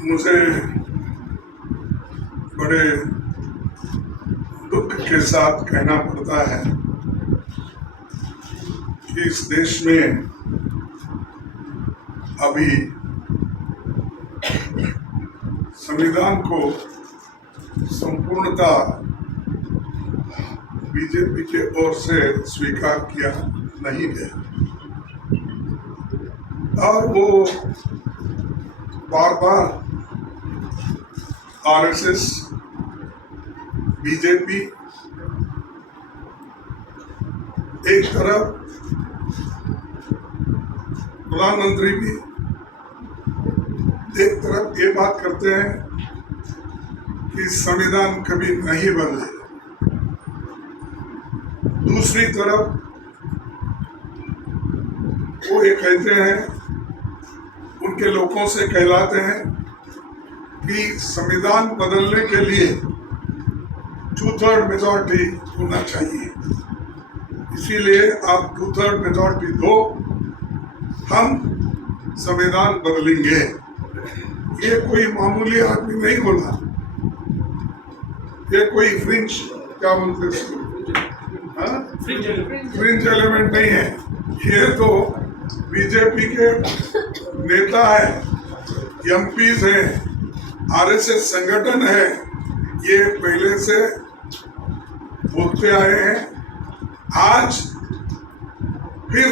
मुझे बड़े दुख के साथ कहना पड़ता है कि इस देश में अभी संविधान को संपूर्णता बीजेपी के ओर से स्वीकार किया नहीं गया और वो बार बार आरएसएस, बीजेपी एक तरफ, प्रधानमंत्री भी एक तरफ ये बात करते हैं कि संविधान कभी नहीं बदले, दूसरी तरफ वो ये कहते हैं, उनके लोगों से कहलाते हैं कि संविधान बदलने के लिए 2/3 मेजॉरिटी होना चाहिए, इसीलिए आप 2/3 मेजॉरिटी दो, हम संविधान बदलेंगे। ये कोई मामूली आदमी नहीं बोला, ये कोई फ्रिंज क्या बोलते फ्रिंज एलिमेंट नहीं है, ये तो बीजेपी के नेता है, एमपीज हैं, आरएसएस संगठन है, ये पहले से बोलते आए हैं। आज फिर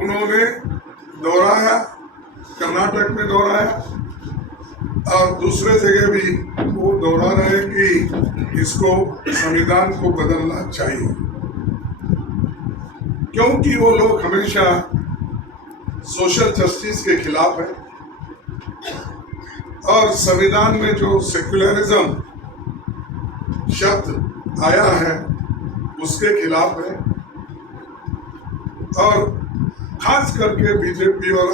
उन्होंने दोहराया, कर्नाटक में दोहराया और दूसरे जगह भी वो दोहरा रहे हैं कि इसको संविधान को बदलना चाहिए, क्योंकि वो लोग हमेशा सोशल जस्टिस के खिलाफ है और संविधान में जो सेक्युलरिज्म शब्द आया है उसके खिलाफ है। और खास करके बीजेपी और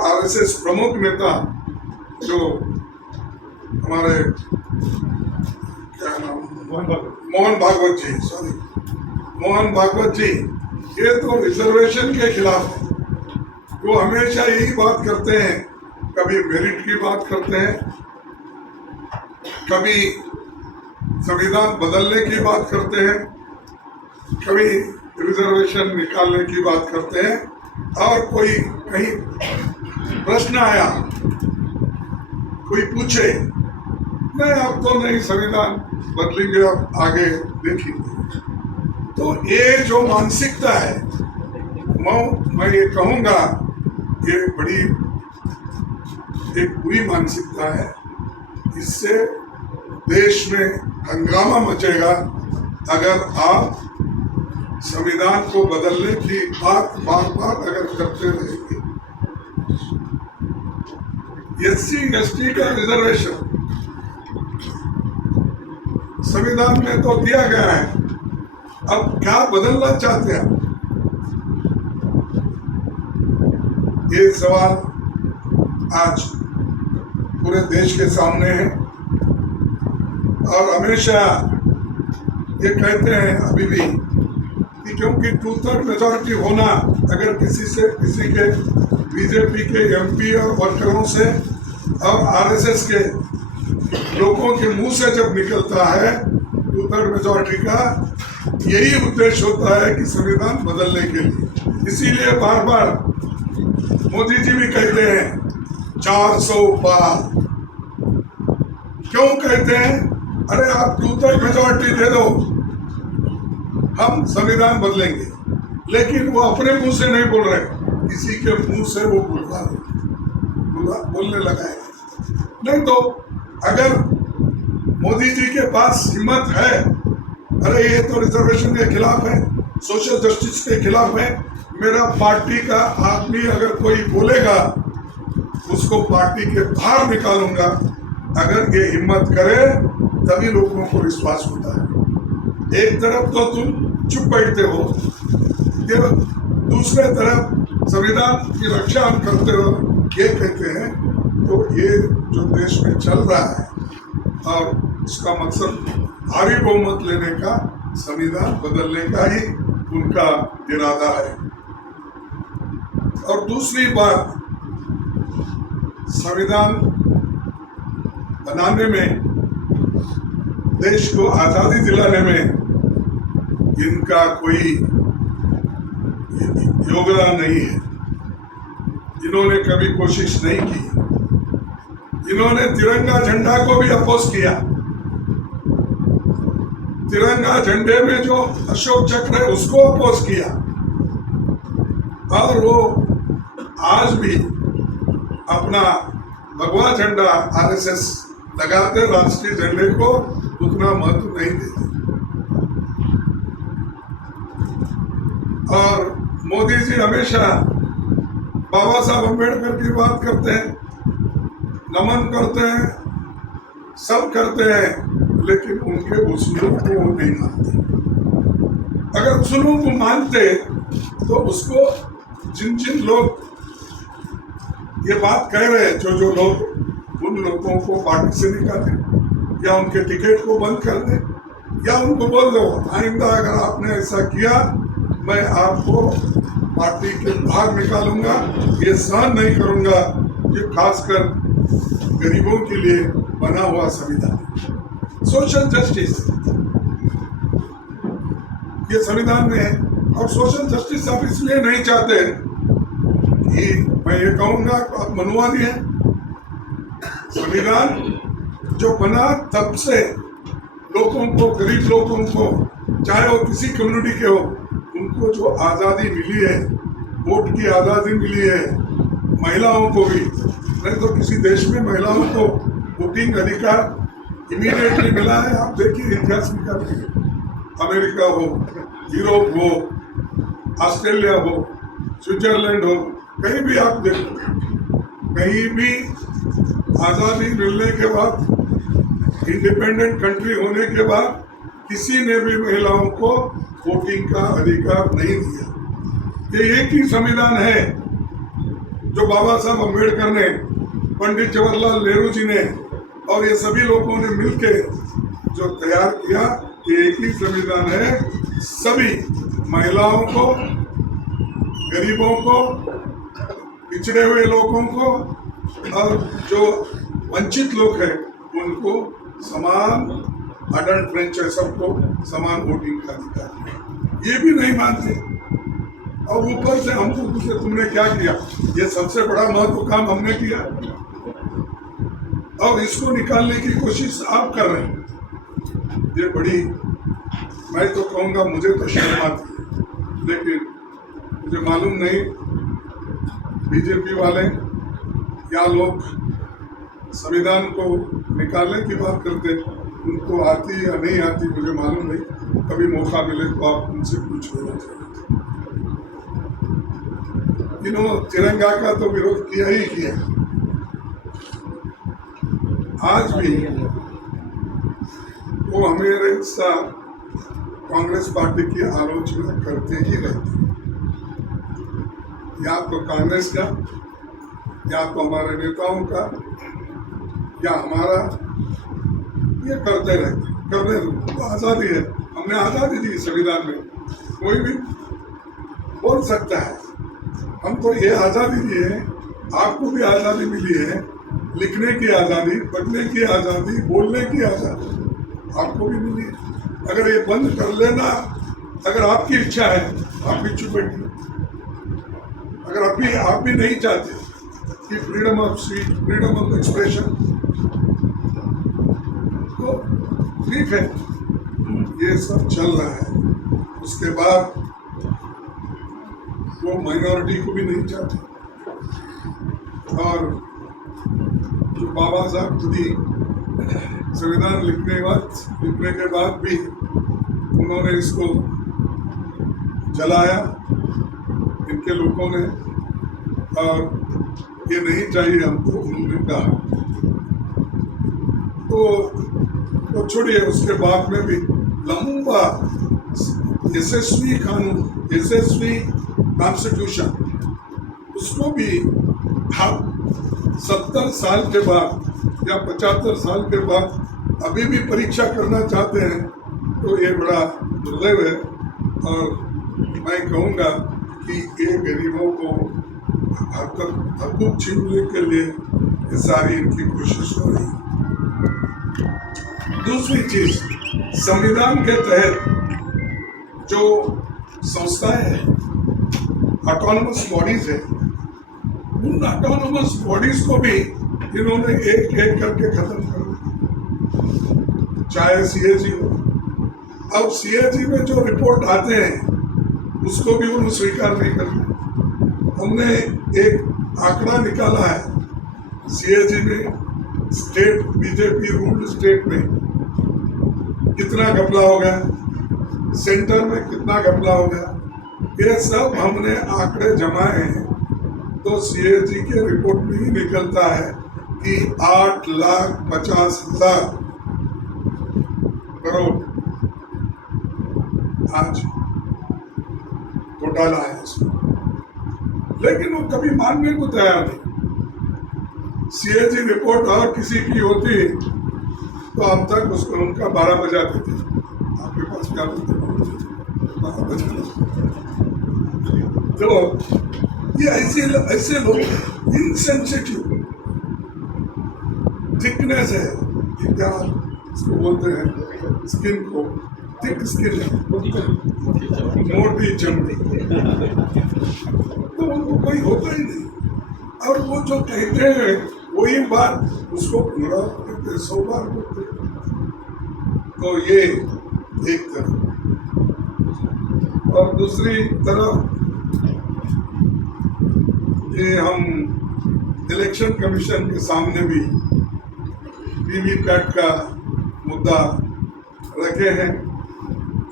आरएसएस प्रमुख नेता जो हमारे क्या नाम, मोहन भागवत जी, ये तो रिजर्वेशन के खिलाफ है। वो हमेशा यही बात करते हैं, कभी मेरिट की बात करते हैं, कभी संविधान बदलने की बात करते हैं, कभी रिजर्वेशन निकालने की बात करते हैं। और कोई कहीं प्रश्न आया, कोई पूछे, नहीं अब तो नहीं संविधान बदलेंगे, अब आगे देखेंगे। तो ये जो मानसिकता है, मैं ये कहूँगा ये बड़ी एक बुरी मानसिकता है। इससे देश में हंगामा मचेगा अगर आप संविधान को बदलने की बात बार बार अगर करते रहेंगे। SC/ST का रिजर्वेशन संविधान में तो दिया गया है, अब क्या बदलना चाहते हैं? ये सवाल आज पूरे देश के सामने है और हमेशा ये कहते हैं अभी भी कि क्योंकि 2/3 मेजॉरिटी होना अगर किसी के बीजेपी के एमपी और वर्करों से और आरएसएस के लोगों के मुंह से जब निकलता है 2/3 मेजॉरिटी का, यही उद्देश्य होता है कि संविधान बदलने के लिए। इसीलिए बार बार मोदी जी भी कहते हैं 400 पार। क्यों कहते हैं? अरे आप 2/3 मेजॉरिटी दे दो, हम संविधान बदलेंगे। लेकिन वो अपने मुंह से नहीं बोल रहे, किसी के मुंह से वो बोलने लगा है। नहीं तो अगर मोदी जी के पास हिम्मत है, अरे ये तो रिजर्वेशन के खिलाफ है, सोशल जस्टिस के खिलाफ है, मेरा पार्टी का आदमी अगर कोई बोलेगा उसको पार्टी के बाहर निकालूंगा, अगर ये हिम्मत करे तभी लोगों को विश्वास होता है। एक तरफ तो तुम चुप बैठते हो, दूसरे तरफ संविधान की रक्षा हम करते हो ये कहते हैं। तो ये जो देश में चल रहा है और उसका मकसद भारी बहुमत लेने का, संविधान बदलने का ही उनका इरादा है। और दूसरी बात, संविधान बनाने में, देश को आजादी दिलाने में इनका कोई योगदान नहीं है। इन्होंने कभी कोशिश नहीं की। इन्होंने तिरंगा झंडा को भी अपोज किया। तिरंगा झंडे में जो अशोक चक्र है उसको अपोज किया, और वो आज भी अपना भगवा झंडा आरएसएस लगाते, राष्ट्रीय झंडे को उतना महत्व नहीं देते। और मोदी जी हमेशा बाबा साहब अम्बेडकर की बात करते हैं, नमन करते हैं, सब करते हैं, लेकिन उनके उसूलों को वो नहीं मानते। अगर उसूलों को मानते तो उसको जिन जिन लोग ये बात कह रहे हैं, जो लोग, उन लोगों को पार्टी से निकालें, या उनके टिकट को बंद कर दें, या उनको बोल दो आइंदा अगर आपने ऐसा किया मैं आपको पार्टी के बाहर निकालूंगा, ये सहन नहीं करूंगा। ये खासकर गरीबों के लिए बना हुआ संविधान, सोशल जस्टिस, ये संविधान में है। और सोशल जस्टिस आप इसलिए नहीं चाहते कि मैं ये कहूंगा आप मनुवादी हैं। संविधान जो बना तब से लोगों को, गरीब लोगों को, चाहे वो किसी कम्युनिटी के हो, उनको जो आज़ादी मिली है, वोट की आज़ादी मिली है, महिलाओं को भी, नहीं तो किसी देश में महिलाओं को वोटिंग अधिकार इमीडिएटली मिला है। आप देखिए इतिहास निकालिए, अमेरिका हो, यूरोप हो, ऑस्ट्रेलिया हो, स्विट्जरलैंड हो, कहीं भी आप देखो, कहीं भी आज़ादी मिलने के बाद, इंडिपेंडेंट कंट्री होने के बाद किसी ने भी महिलाओं को वोटिंग का अधिकार नहीं दिया। ये एक ही संविधान है जो बाबा साहब अम्बेडकर ने, पंडित जवाहरलाल नेहरू जी ने और ये सभी लोगों ने मिलके जो तैयार किया, ये एक ही संविधान है। सभी महिलाओं को, गरीबों को, पिछड़े हुए लोगों को और जो वंचित लोग हैं उनको समान अडल्ट फ्रेंचाइज, सबको समान वोटिंग का अधिकार, ये भी नहीं मानते। और ऊपर से हमको पूछे तुमने क्या किया, ये सबसे बड़ा महत्व काम हमने किया, और इसको निकालने की कोशिश आप कर रहे हैं। ये बड़ी, मैं तो कहूँगा मुझे तो शर्म आती है, लेकिन मुझे मालूम नहीं बीजेपी वाले या लोग संविधान को निकालने की बात करते, उनको आती या नहीं आती मुझे मालूम नहीं। कभी मौका मिले तो आप उनसे पूछ लेना चाहिए। इन्होंने तिरंगा का तो विरोध किया ही किया, आज भी वो हमेशा कांग्रेस पार्टी की आलोचना करते ही रहते, या तो कांग्रेस का, या तो हमारे नेताओं का, या हमारा, ये करते रहते। करने दो, आज़ादी है, हमने आज़ादी दी संविधान में, कोई भी बोल सकता है। हम तो ये आज़ादी दी है, आपको भी आज़ादी मिली है, लिखने की आज़ादी, पढ़ने की आज़ादी, बोलने की आज़ादी आपको भी मिली है। अगर ये बंद कर लेना, अगर आपकी इच्छा है, आप भी चुप बैठिए। अगर आप भी नहीं चाहते कि freedom of speech, freedom of expression, तो ठीक है, ये सब चल रहा है। उसके बाद वो माइनॉरिटी को भी नहीं चाहते, और जो बाबा साहब खुद ही संविधान लिखने के बाद भी उन्होंने इसको जलाया, इनके लोगों ने, और ये नहीं चाहिए हमको, उन्होंने कहा। तो छोड़िए, उसके बाद में भी लंबा यशस्वी कानून, यशस्वी कॉन्स्टिट्यूशन, उसको भी हम 70 साल के बाद या 75 साल के बाद अभी भी परीक्षा करना चाहते हैं, तो ये बड़ा दुर्दैव है। और मैं कहूँगा कि ये गरीबों को हकूक़ छीनने के लिए ये सारी इनकी कोशिश हो रही है। दूसरी चीज, संविधान के तहत जो संस्थाएं हैं, ऑटोनोमस बॉडीज है, उन ऑटोनोमस बॉडीज को भी इन्होंने एक एक करके खत्म कर दिया, चाहे सीएजी हो। अब सीएजी में जो रिपोर्ट आते हैं उसको भी उन्होंने स्वीकार नहीं कर लिया। हमने एक आंकड़ा निकाला है, सीएजी में स्टेट बीजेपी रूल्ड स्टेट में कितना घपला हो गया, सेंटर में कितना घपला हो गया, ये सब हमने आंकड़े जमाए हैं। तो सीएजी के रिपोर्ट में ही निकलता है कि 8,50,000 करोड़ आज घोटाला है इसमें, लेकिन वो कभी मानने को तैयार नहीं। सीएजी रिपोर्ट और किसी की होती तो अब तक उसको उनका 12 बजाते थे। आपके पास क्या बोलते, 12 बजाते। तो ये ऐसे लोग इनसेंसिटिव, थिकनेस है, ये क्या इसको बोलते हैं, स्किन को थिक स्किन है, मोटी चमड़ी, तो उनको कोई होता ही नहीं। और वो जो कहते हैं वही बात उसको पुनरावृत्ति करते 100 बार बोलते। तो ये एक तरफ, और दूसरी तरफ ये हम इलेक्शन कमीशन के सामने भी वीवीपैट का मुद्दा रखे हैं,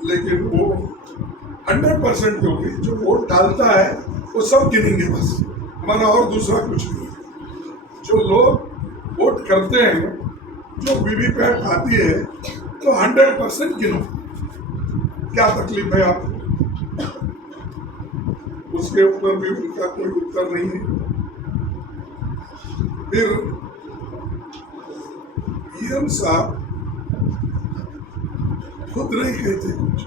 लेकिन वो 100% होगी। जो वोट डालता है वो सब गिनेंगे, बस हमारा और दूसरा कुछ नहीं है। जो लोग वोट करते हैं, जो वीवीपैट आती है, तो 100% गिनो। क्या तकलीफ है आपको? उसके ऊपर भी उनका कोई उत्तर नहीं है। फिर पीएम साहब खुद नहीं कहते कुछ,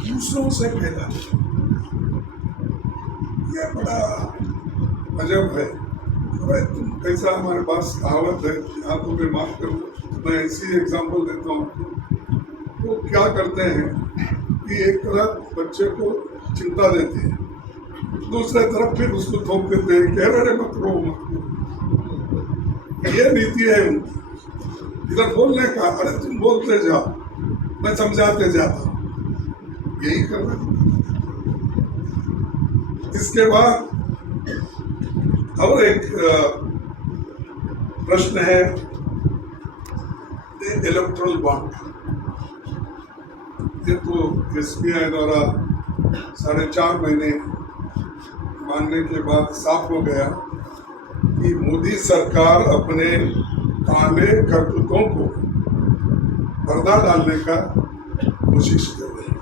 दूसरों से कहता। ये बड़ा अजब है। अरे तुम कैसा, हमारे पास कहावत है, यहाँ तो मैं माफ करूँ, मैं ऐसी एग्जाम्पल देता हूँ। वो क्या करते हैं कि एक तरफ बच्चे को चिंता देते हैं, दूसरे तरफ फिर उसको थोप देते हैं कि अरे मत रो मत रो। ये नीति है उनकी। इधर बोलने का, अरे तुम बोलते जाओ, मैं समझाते जाता हूँ, यही करना। इसके बाद और एक प्रश्न है इलेक्ट्रल बॉन्ड। ये तो एसबीआई द्वारा 4.5 महीने मानने के बाद साफ हो गया कि मोदी सरकार अपने काले करतूतों को पर्दा डालने का कोशिश कर रही है।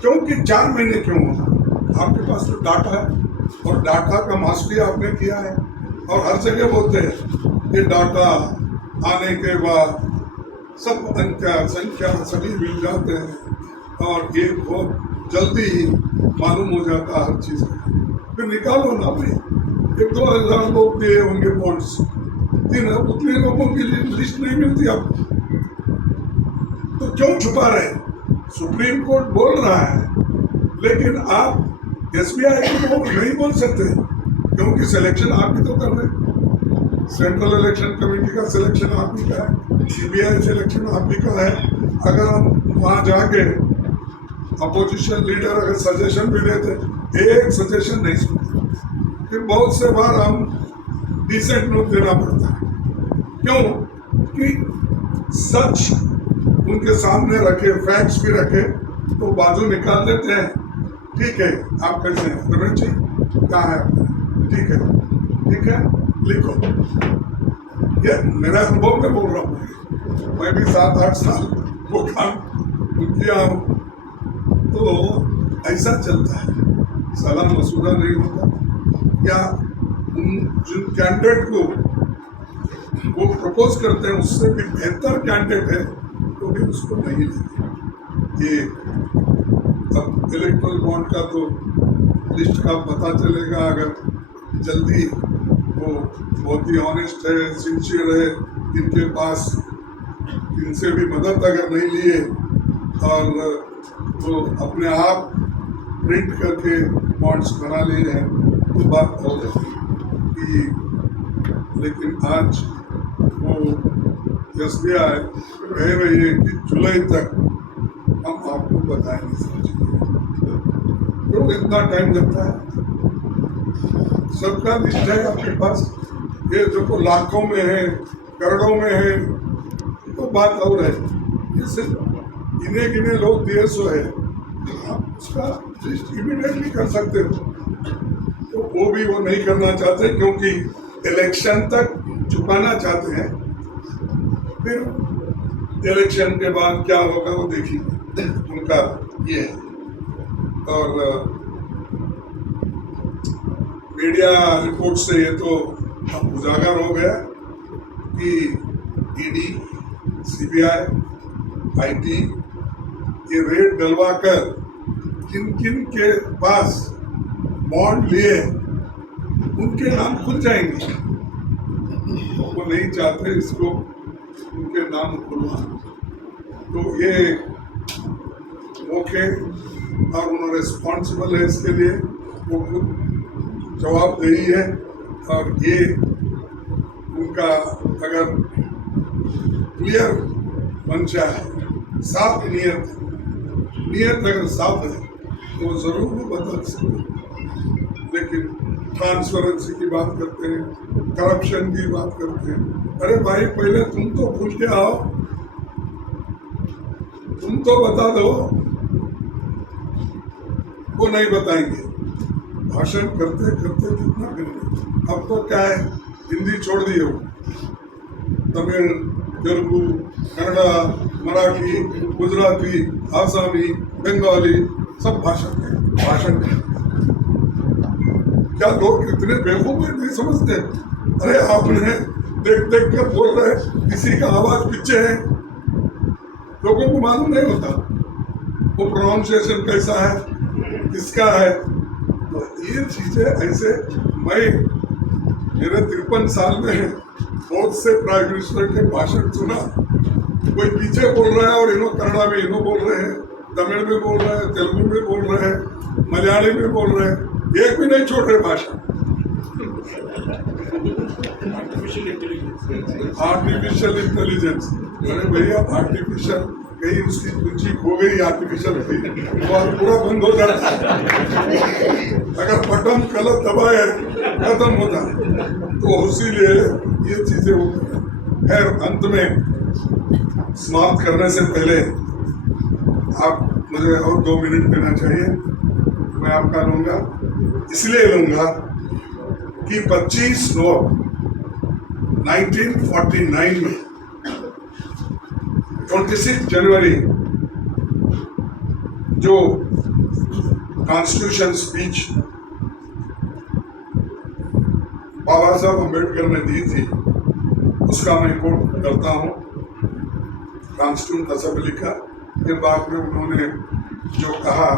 क्योंकि 4 महीने क्यों होना? आपके पास तो डाटा है, और डाटा का मास्टरी आपने किया है, और हर जगह बोलते हैं कि डाटा आने के बाद सब संख्या सभी मिल जाते हैं, और ये बहुत जल्दी ही मालूम हो जाता है हर चीज़। फिर निकालो ना भाई, 1-2 हज़ार लोग दिए होंगे बॉन्ड्स, उतने लोगों की लिस्ट नहीं मिलती आपको, तो क्यों छुपा रहे? सुप्रीम कोर्ट बोल रहा है, लेकिन आप एसबीआई को नहीं बोल सकते, क्योंकि सिलेक्शन आप ही तो कर रहे हैं। सेंट्रल इलेक्शन कमेटी का सिलेक्शन आप ही का है, सीबीआई सिलेक्शन आप ही का है। अगर हम वहाँ जाके अपोजिशन लीडर अगर सजेशन भी देते, एक सजेशन नहीं सुनते, फिर बहुत से बार हम डिसेंट नोट देना पड़ता है। क्यों? कि सच उनके सामने रखे, फैक्ट्स भी रखे, तो बाजू निकाल देते हैं। ठीक है, आप कैसे हैं रमेश जी, क्या है? ठीक है, ठीक है, लिखो। ये मेरा अनुभव में बोल रहा हूँ, मैं भी 7-8 साल वो काम किया हूँ। तो ऐसा चलता है, सलाह मसूदा नहीं होता, या जिन कैंडिडेट को वो प्रपोज करते हैं उससे भी बेहतर कैंडिडेट है तो भी उसको नहीं लेते। ये अब इलेक्ट्रल बॉन्ड का तो लिस्ट का पता चलेगा अगर जल्दी वो बहुत ही ऑनेस्ट है, सिंसियर है, इनके पास इनसे भी मदद अगर नहीं लिए और वो अपने आप प्रिंट करके बॉन्ड्स बना लिए हैं तो बात हो जाती कि, लेकिन आज वो SBI कह रही है कि जुलाई तक हम आपको बताएंगे समझिए। तो इतना टाइम लगता है? सबका लिस्ट है आपके पास, ये देखो लाखों में है, करोड़ों में है, तो बात और है। ये सिर्फ गिने गिने लोग दिए सो है, आप उसका लिस्ट इमीडिएटली कर सकते हो। तो वो भी वो नहीं करना चाहते क्योंकि इलेक्शन तक छुपाना चाहते हैं, फिर इलेक्शन के बाद क्या होगा वो देखिए, उनका ये है। और मीडिया रिपोर्ट से ये तो अब उजागर हो गया कि ED, CBI, IT ये रेड डलवाकर किन किन के पास बॉन्ड लिए उनके नाम खुल जाएंगे। वो नहीं चाहते इसको उनके नाम खुलवाना, तो ये ओके और उन्होंने रिस्पॉन्सिबल है इसके लिए, वो खुद जवाबदेही है। और ये उनका अगर क्लियर मंशा है, साफ नियत अगर साफ है तो जरूर वो बदल सकते। लेकिन ट्रांसपेरेंसी की बात करते हैं, करप्शन की बात करते हैं। अरे भाई पहले तुम तो खुल के आओ, तुम तो बता दो। वो नहीं बताएंगे, भाषण करते करते कितना करेंगे। अब तो क्या है, हिंदी छोड़ दिए हो, तमिल, तेलुगु, कन्नड़ा, मराठी, गुजराती, आसामी, बंगाली सब भाषण क्या लोग कितने बेवकूफ है, नहीं समझते। अरे आपने देख देख कर बोल रहे, किसी का आवाज पीछे है, लोगों को मालूम नहीं होता वो प्रोनाउंसिएशन कैसा है, किसका है। तो ये चीजें ऐसे, मैं मेरे 53 साल में बहुत से प्राइम मिनिस्टर के भाषण सुना, कोई पीछे बोल रहा है और इन्हों कन्नड़ा में इन्हों बोल रहे हैं, तमिल में बोल रहे हैं, तेलुगु में बोल रहे हैं, मलयाली में बोल रहे हैं, एक भी नहीं छोड़ रहे भाषा। आर्टिफिशियल इंटेलिजेंस, अरे भैया आर्टिफिशियल कहीं उसकी कुंजी खो गई, आर्टिफिशियल और पूरा बंद हो जाता है। अगर बटन गलत दबाए खत्म होता है, तो इसीलिए ये चीजें होती हैं। खैर अंत में समाप्त करने से पहले आप मुझे और 2 मिनट देना चाहिए, मैं आपका लूंगा। इसलिए लूंगा कि 25 नवंबर 1949 में 26 जनवरी जो कॉन्स्टिट्यूशन स्पीच बाबा साहब अम्बेडकर ने दी थी, उसका मैं कोट करता हूँ कॉन्स्टिट्यूंट असेंबली का। फिर बाद में उन्होंने जो कहा,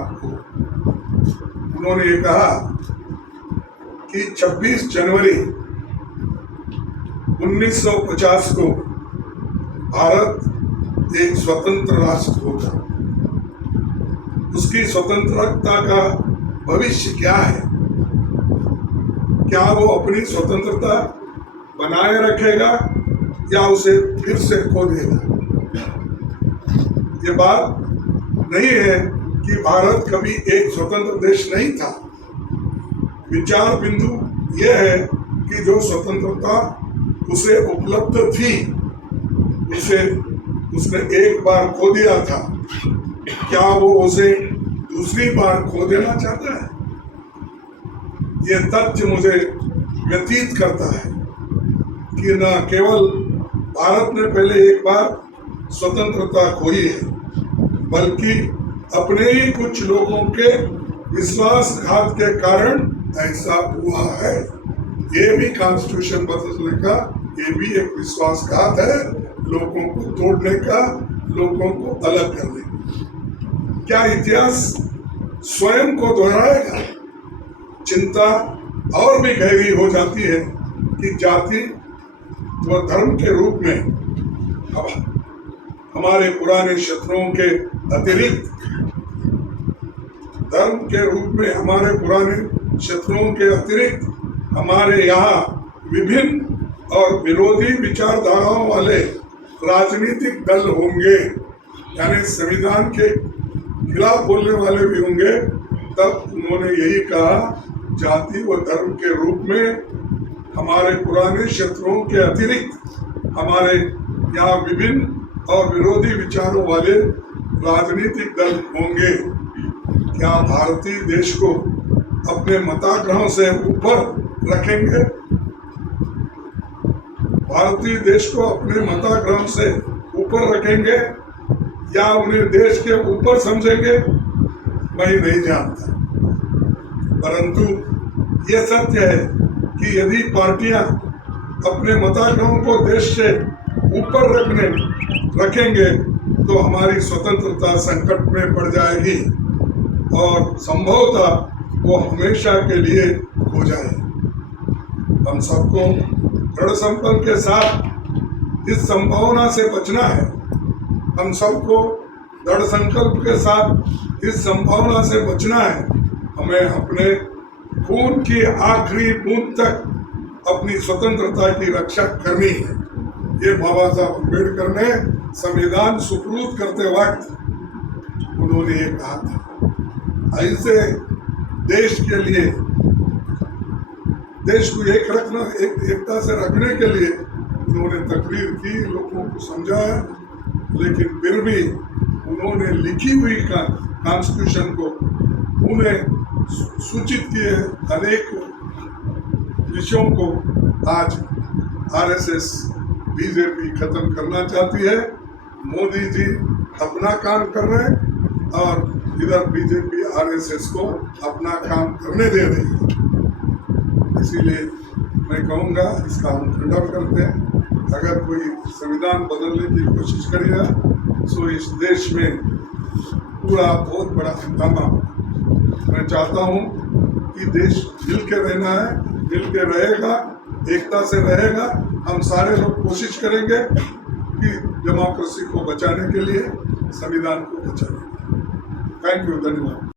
उन्होंने ये कहा कि 26 जनवरी 1950 को भारत एक स्वतंत्र राष्ट्र होगा। उसकी स्वतंत्रता का भविष्य क्या है? क्या वो अपनी स्वतंत्रता बनाए रखेगा या उसे फिर से खो देगा? ये बात नहीं है कि भारत कभी एक स्वतंत्र देश नहीं था। विचार बिंदु यह है कि जो स्वतंत्रता उसे उपलब्ध थी, उसने एक बार खो दिया था, क्या वो उसे दूसरी बार खो देना चाहता है? ये तथ्य मुझे व्यतीत करता है कि न केवल भारत ने पहले एक बार स्वतंत्रता खोई है, बल्कि अपने ही कुछ लोगों के विश्वासघात के कारण ऐसा हुआ है। ये भी कॉन्स्टिट्यूशन बदलने का ये भी एक विश्वासघात है, लोगों को तोड़ने का, लोगों को अलग करने का। क्या इतिहास स्वयं को दोहराएगा? चिंता और भी गहरी हो जाती है कि जाति व धर्म के रूप में अब हमारे पुराने शत्रुओं के अतिरिक्त धर्म के रूप में हमारे पुराने शत्रुओं के अतिरिक्त हमारे यहाँ विभिन्न और विरोधी विचारधाराओं वाले राजनीतिक दल होंगे, यानी संविधान के खिलाफ बोलने वाले भी होंगे। तब उन्होंने यही कहा, जाति व धर्म के रूप में हमारे पुराने शत्रुओं के अतिरिक्त हमारे यहाँ विभिन्न और विरोधी विचारों वाले राजनीतिक दल होंगे। क्या भारतीय देश को अपने मताग्रहों से ऊपर रखेंगे? भारतीय देश को अपने मताग्रहों से ऊपर रखेंगे या उन्हें देश के ऊपर समझेंगे, मैं नहीं जानता। परंतु ये सत्य है कि यदि पार्टियां अपने मताग्रहों को देश से ऊपर रखेंगे तो हमारी स्वतंत्रता संकट में पड़ जाएगी और संभवतः वो हमेशा के लिए हो जाए। हम सबको दृढ़ संकल्प के साथ इस संभावना से बचना है। हम सबको दृढ़ संकल्प के साथ इस संभावना से बचना है। हमें अपने खून की आखिरी बूंद तक अपनी स्वतंत्रता की रक्षा करनी है। ये बाबा साहब अम्बेडकर ने संविधान सुपुर्द करते वक्त उन्होंने ये कहा था। ऐसे देश के लिए, देश को एकता से रखने के लिए उन्होंने तकरीर की, लोगों को समझाया, लेकिन फिर भी उन्होंने लिखी हुई कॉन्स्टिट्यूशन को उन्हें सूचित किए अनेक विषयों को आज आरएसएस बीजेपी खत्म करना चाहती है। मोदी जी अपना काम कर रहे हैं और इधर बीजेपी आरएसएस को अपना काम करने दे रही है। इसीलिए मैं कहूँगा, इसका हम खंडन करते हैं। अगर कोई संविधान बदलने की कोशिश करेगा तो इस देश में पूरा बहुत बड़ा हंगामा होगा। मैं चाहता हूँ कि देश मिल के रहना है, मिल के रहेगा, एकता से रहेगा। हम सारे लोग कोशिश करेंगे कि डेमोक्रेसी को बचाने के लिए, संविधान को बचाने के लिए। थैंक यू, धन्यवाद।